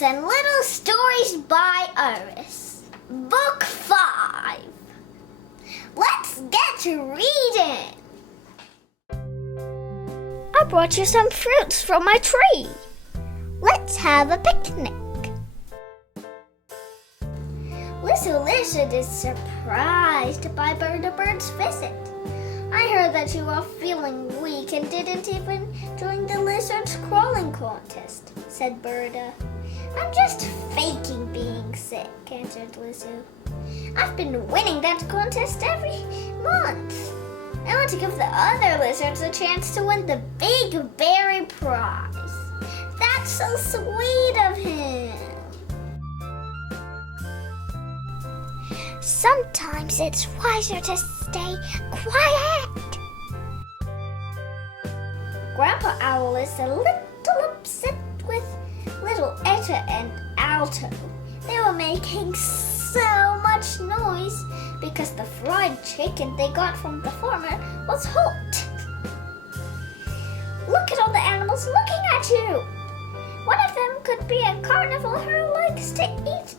Elephants and Little Stories by Iris. Book 5. Let's get to reading. I brought you some fruits from my tree. Let's have a picnic. Little Lizard is surprised by Berta Bird's visit. I heard that you are feeling weak and didn't even join the lizard's crawling contest, said Berta. I'm just faking being sick, answered Lizzo. I've been winning that contest every month. I want to give the other lizards a chance to win the big berry prize. That's so sweet of him. Sometimes it's wiser to stay quiet. Grandpa Owl is a little upset with little Etta and Alto. They were making so much noise because the fried chicken they got from the farmer was hot. Look at all the animals looking at you. One of them could be a carnivore who likes to eat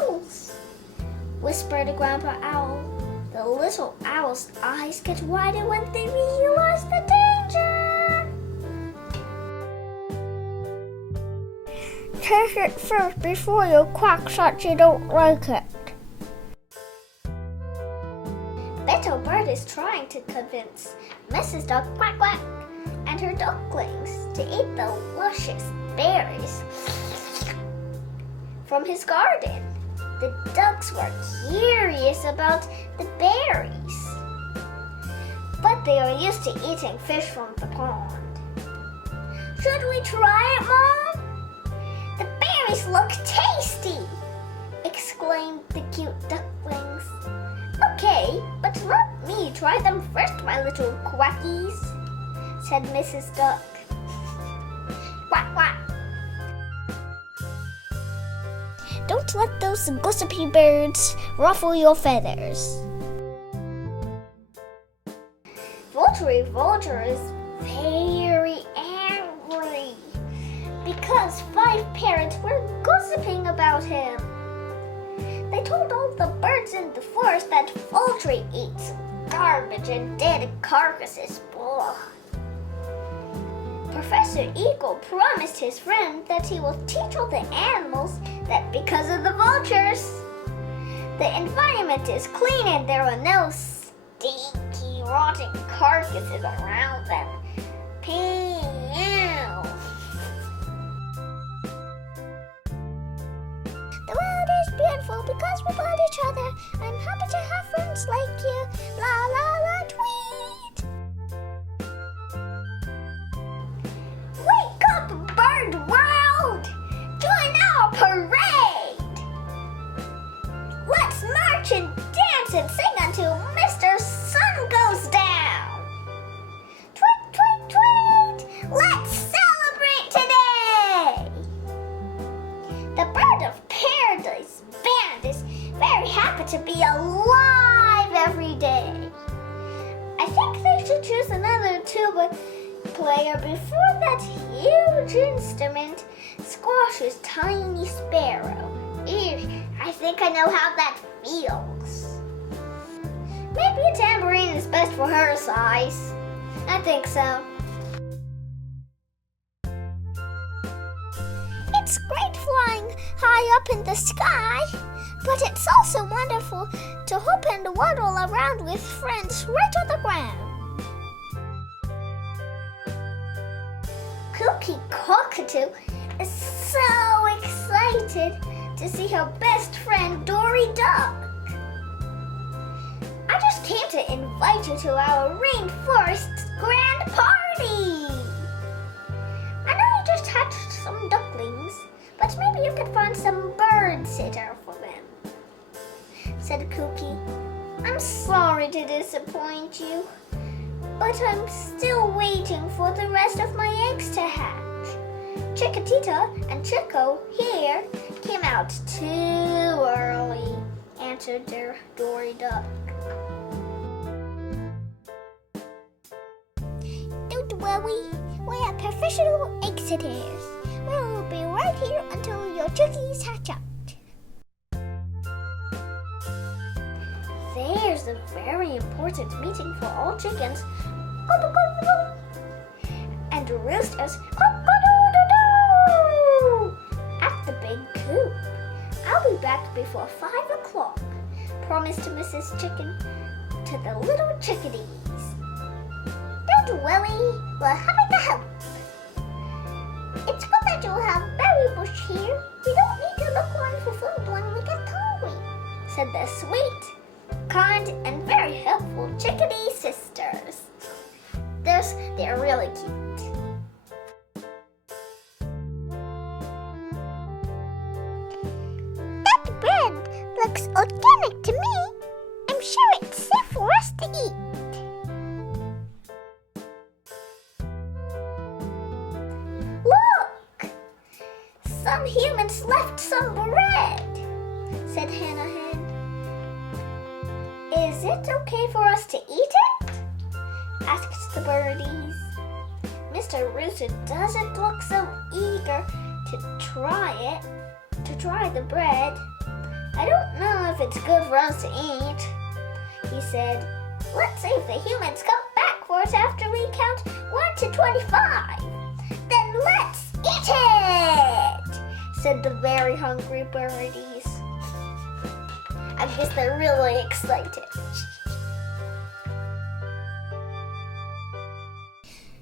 owls, whispered Grandpa Owl. The little owl's eyes get wider when they realize the danger. Taste it first before you quack such you don't like it. Little Bird is trying to convince Mrs. Duck Quack Quack and her ducklings to eat the luscious berries from his garden. The ducks were curious about the berries, but they are used to eating fish from the pond. Should we try it, Mom? The berries look tasty, exclaimed the cute ducklings. Okay, but let me try them first, my little quackies, said Mrs. Duck. Quack, quack. Don't let those gossipy birds ruffle your feathers. Vulture is very angry because 5 parrots were gossiping about him. They told all the birds in the forest that Vulture eats garbage and dead carcasses. Blah. Professor Eagle promised his friend that he will teach all the animals that because of the vultures, the environment is clean and there are no stinky, rotting carcasses around them. Pew! The world is beautiful because we love each other. I'm happy to have friends like you. La la la tweet! Wake up, bird world! Join our parade! Let's march and dance and sing until Mr. Sun goes down! Tweet, tweet, tweet! Let's celebrate today! The Bird of Paradise band is very happy to be alive every day. I think they should choose another tuba player before that huge instrument squashes Tiny Sparrow. Ew, I think I know how that feels. Maybe a tambourine is best for her size. I think so. It's great flying high up in the sky, but it's also wonderful to hop and waddle around with friends right on the ground. Cookie Cockatoo is so excited to see her best friend Dory Duck. I just came to invite you to our rainforest grand party. I know you just hatched some ducklings, but maybe you could find some bird sitter for them, said Cookie. I'm sorry to disappoint you, but I'm still waiting for the rest of my eggs to hatch. Chickatita and Chico here came out too early, answered their Dory Duck. Don't worry, we are professional egg sitters. We will be right wait here until your chickies hatch out. There's a very important meeting for all chickens. And roosters at the big coop. I'll be back before 5 o'clock, promised Mrs. Chicken to the little chickadees. Don't worry, we're happy to help. It's good that you have berry bush here. We don't need to look around for food when we get hungry, said the sweet, kind, and very helpful chickadee sisters. They're really cute. That bread looks organic to me. I'm sure it's safe for us to eat. Look! Some humans left some bread, said Hannah Hen. Is it okay for us to eat it? Asked the birdies. Mr. Rooster doesn't look so eager to try the bread. I don't know if it's good for us to eat, he said. Let's see if the humans come back for us after we count 1 to 25. Then let's eat it, said the very hungry birdies. I guess they're really excited.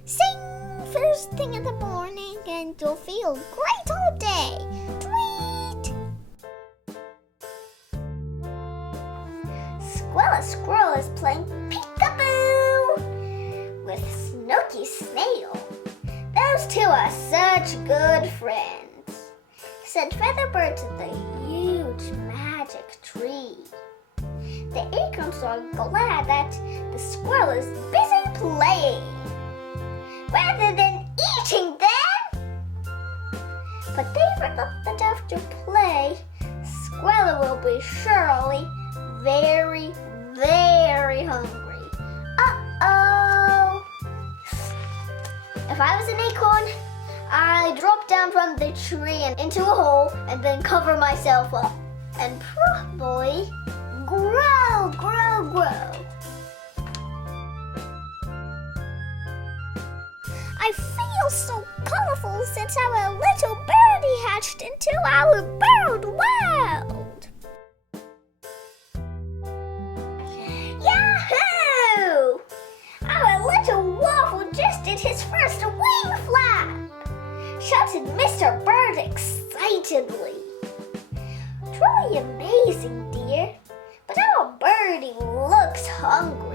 Sing first thing in the morning and you'll feel great all day. Tweet! Squella Squirrel is playing peekaboo with Snooky Snail. Those two are such good friends, said Featherbird to the huge magic tree. The acorns are glad that the squirrel is busy playing rather than eating them. But they forgot that after play, Squella will be surely very, very hungry. Uh-oh! If I was an acorn, I'd drop down from the tree and into a hole and then cover myself up and probably grow. I feel so colorful since our little birdie hatched into our bird world. Yahoo! Our little waffle just did his first wing flap, shouted Mr. Bird excitedly. Truly amazing, dear, but our birdie looks hungry.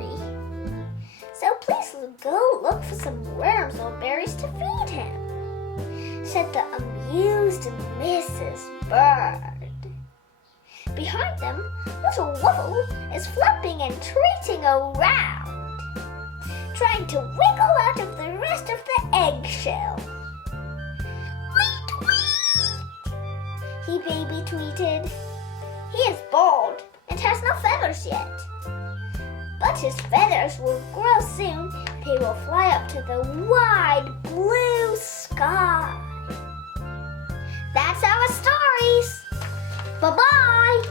So please go look for some worms or berries to feed him, said the amused Mrs. Bird. Behind them, little Waffle is flapping and treating around, trying to wiggle out of the rest of the eggshell. Tweet, tweet! He baby tweeted. He is bald and has no feathers yet. But his feathers will grow soon and he will fly up to the wide blue sky. That's our stories. Bye-bye.